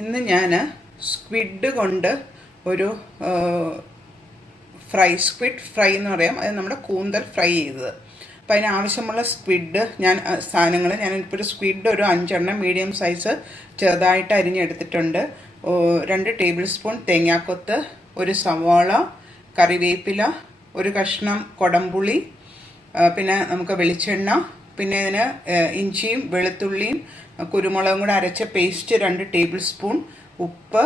ഇന്ന് ഞാൻ സ്ക്വിഡ് കൊണ്ട് ഒരു സ്ക്വിഡ് ഫ്രൈ എന്ന് പറയാം. അത് നമ്മുടെ കൂന്തൽ ഫ്രൈ ചെയ്തത്. അപ്പോൾ അതിനാവശ്യമുള്ള സാധനങ്ങൾ ഞാനിപ്പോൾ ഒരു സ്ക്വിഡ് ഒരു 5 മീഡിയം സൈസ് ചെറുതായിട്ട് അരിഞ്ഞെടുത്തിട്ടുണ്ട്. 2 ടേബിൾ സ്പൂൺ തേങ്ങാക്കൊത്ത്, ഒരു സവാള, കറിവേപ്പില, ഒരു കഷ്ണം കുടംപുളി, പിന്നെ നമുക്ക് വെളിച്ചെണ്ണ, പിന്നെ ഇതിന് ഇഞ്ചിയും വെളുത്തുള്ളിയും കുരുമുളകും കൂടെ അരച്ച പേസ്റ്റ് 2 ടേബിൾ സ്പൂൺ, ഉപ്പ്,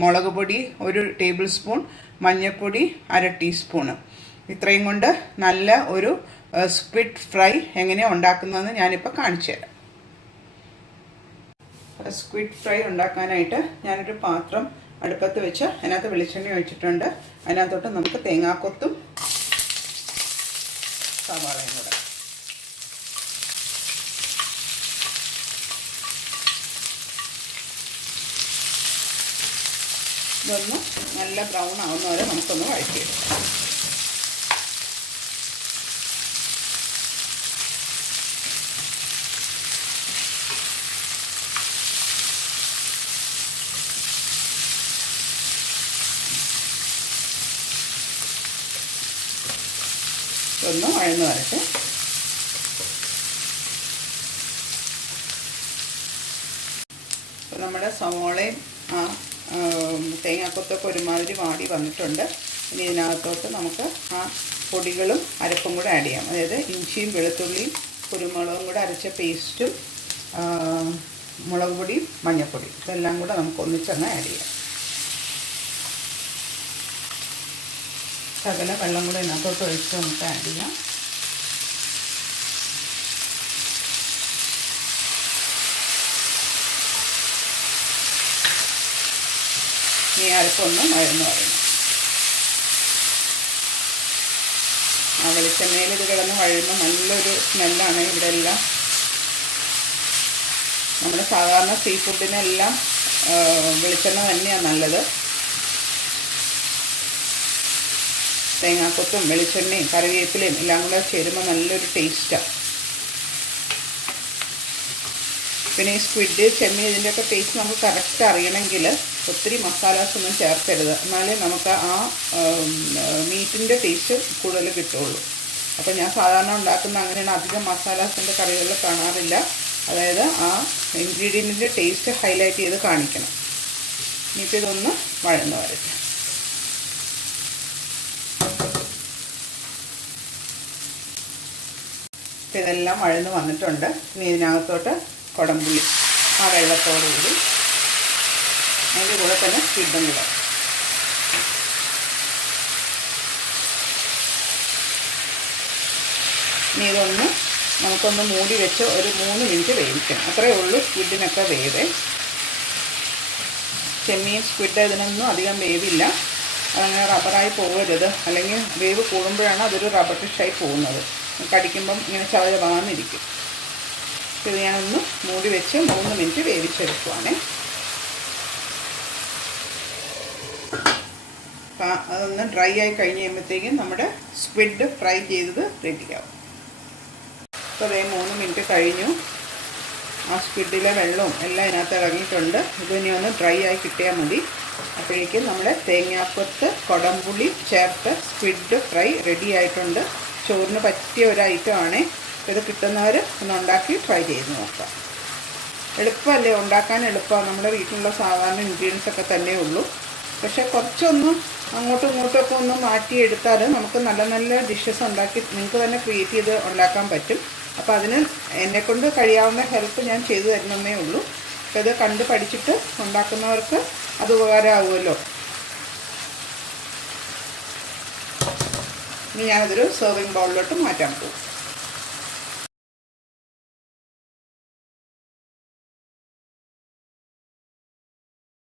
മുളക് പൊടി 1 ടേബിൾ സ്പൂൺ, മഞ്ഞൾപ്പൊടി 1/2 ടീസ്പൂണ്. ഇത്രയും കൊണ്ട് നല്ല ഒരു സ്ക്വിഡ് ഫ്രൈ എങ്ങനെയാണ് ഉണ്ടാക്കുന്നതെന്ന് ഞാനിപ്പോൾ കാണിച്ചു തരാം. സ്ക്വിഡ് ഫ്രൈ ഉണ്ടാക്കാനായിട്ട് ഞാനൊരു പാത്രം അടുപ്പത്ത് വെച്ച് അതിനകത്ത് വെളിച്ചെണ്ണ ഒഴിച്ചിട്ടുണ്ട്. അതിനകത്തോട്ട് നമുക്ക് തേങ്ങാക്കൊത്തും സവാളയും കൂടെ ഇതൊന്ന് നല്ല ബ്രൗൺ ആവുന്ന വരെ നമുക്കൊന്ന് വഴറ്റിയെടുക്കാം. ഒന്ന് വഴന്ന് വരട്ടെ. അപ്പോൾ നമ്മുടെ സവോളയും തേങ്ങാക്കൊത്തൊക്കെ ഒരുമാതിരി വാടി വന്നിട്ടുണ്ട്. ഇനി ഇതിനകത്തോട്ട് നമുക്ക് ആ പൊടികളും അരപ്പും കൂടെ ആഡ് ചെയ്യാം. അതായത് ഇഞ്ചിയും വെളുത്തുള്ളിയും കുരുമുളകും കൂടെ അരച്ച പേസ്റ്റും മുളക് പൊടിയും മഞ്ഞൾപ്പൊടിയും ഇതെല്ലാം കൂടെ നമുക്ക് ഒന്നിച്ചങ്ങ് ആഡ് ചെയ്യാം. ശകല വെള്ളം കൂടെ ഇതിനകത്തോട്ട് ഒഴിച്ച് നമുക്ക് ആഡ് ചെയ്യാം. ഈ അരപ്പൊന്ന് മഴന്ന് പറയണം. ആ വെളിച്ചെണ്ണയിൽ ഇത് കിടന്ന് വഴുന്ന നല്ലൊരു സ്മെല്ലാണ് ഇവിടെ എല്ലാം. നമ്മുടെ സാധാരണ സീ ഫുഡിനെല്ലാം വെളിച്ചെണ്ണ തന്നെയാണ് നല്ലത്. തേങ്ങാക്കൊത്തും വെളിച്ചെണ്ണയും കറിവേപ്പിലയും എല്ലാം കൂടെ ചേരുമ്പോൾ നല്ലൊരു ടേസ്റ്റാണ്. പിന്നെ ഈ സ്ക്വിഡ്, ചെമ്മീൻ ഇതിൻ്റെയൊക്കെ ടേസ്റ്റ് നമുക്ക് കറക്റ്റ് അറിയണമെങ്കിൽ ഒത്തിരി മസാലാസ് ഒന്നും ചേർക്കരുത്. എന്നാലേ നമുക്ക് ആ മീറ്റിൻ്റെ ടേസ്റ്റ് കൂടുതൽ കിട്ടുള്ളൂ. അപ്പോൾ ഞാൻ സാധാരണ ഉണ്ടാക്കുന്ന അങ്ങനെയാണ്. അധികം മസാലാസിൻ്റെ കറികളിൽ കാണാറില്ല. അതായത് ആ ഇൻഗ്രീഡിയൻറ്റിൻ്റെ ടേസ്റ്റ് ഹൈലൈറ്റ് ചെയ്ത് കാണിക്കണം. ഇനിയിപ്പോൾ ഇതൊന്ന് വഴന്ന് വരട്ടെ. അപ്പോൾ ഇതെല്ലാം വഴന്ന് വന്നിട്ടുണ്ട്. ഇനി ഇതിനകത്തോട്ട് കുടംപുളി ആ വെള്ളത്തോടു കൂടി അതിൻ്റെ കൂടെ തന്നെ സ്ക്വിഡും കൂടെ ഇനി ഇതൊന്ന് നമുക്കൊന്ന് മൂടി വെച്ച് ഒരു 3 മിനിറ്റ് വേവിക്കണം. അത്രയേ ഉള്ളൂ സ്ക്വിഡിനൊക്കെ വേവ്. ചെമ്മീൻ സ്ക്വിഡ് ഇതിനൊന്നും അധികം വേവില്ല. അതങ്ങനെ റബ്ബറായി പോകരുത്. അല്ലെങ്കിൽ വേവ് കൂടുമ്പോഴാണ് അതൊരു റബ്ബർ ഫിഷായി പോകുന്നത്. കടിക്കുമ്പം ഇങ്ങനെ ചവല വാന്നിരിക്കും. ഇത് ഞാനൊന്ന് മൂടി വെച്ച് 3 മിനിറ്റ് വേവിച്ചെടുക്കുവാണേ. അതൊന്ന് ഡ്രൈ ആയി കഴിഞ്ഞ് കഴിയുമ്പോഴത്തേക്കും നമ്മുടെ സ്ക്വിഡ് ഫ്രൈ ചെയ്തത് റെഡിയാവും. അപ്പോൾ അതേ 3 മിനിറ്റ് കഴിഞ്ഞു. ആ സ്ക്വിഡിലെ വെള്ളവും എല്ലാം ഇതിനകത്ത് ഇറങ്ങിയിട്ടുണ്ട്. ഇതിനി ഒന്ന് ഡ്രൈ ആയി കിട്ടിയാൽ മതി. അപ്പോഴേക്കും നമ്മുടെ തേങ്ങാക്കൊത്ത് കുടംപുളി ചേർത്ത് സ്ക്വിഡ് ഫ്രൈ റെഡി ആയിട്ടുണ്ട്. ചോറിന് പറ്റിയ ഒരു ഐറ്റമാണ്. ഇത് കിട്ടുന്നവർ ഒന്ന് ഉണ്ടാക്കി ട്രൈ ചെയ്ത് നോക്കാം. എളുപ്പമല്ലേ, ഉണ്ടാക്കാൻ എളുപ്പമാണ്. നമ്മുടെ വീട്ടിലുള്ള സാധാരണ ഇൻഗ്രീഡിയൻസ് ഒക്കെ തന്നെ ഉള്ളൂ. പക്ഷേ കുറച്ചൊന്ന് അങ്ങോട്ടും ഇങ്ങോട്ടുമൊക്കെ ഒന്ന് മാറ്റിയെടുത്താൽ നമുക്ക് നല്ല നല്ല ഡിഷസ് ഉണ്ടാക്കി നിങ്ങൾക്ക് തന്നെ ക്രിയേറ്റ് ചെയ്ത് ഉണ്ടാക്കാൻ പറ്റും. അപ്പോൾ അതിന് എന്നെക്കൊണ്ട് കഴിയാവുന്ന ഹെൽപ്പ് ഞാൻ ചെയ്തു തരുന്നതേ ഉള്ളൂ. അപ്പോൾ ഇത് കണ്ട് പഠിച്ചിട്ട് ഉണ്ടാക്കുന്നവർക്ക് അത് ഉപകാരമാകുമല്ലോ. ഇനി ഞാനതൊരു സെർവിങ് ബൗളിലോട്ട് മാറ്റാൻ പോകും.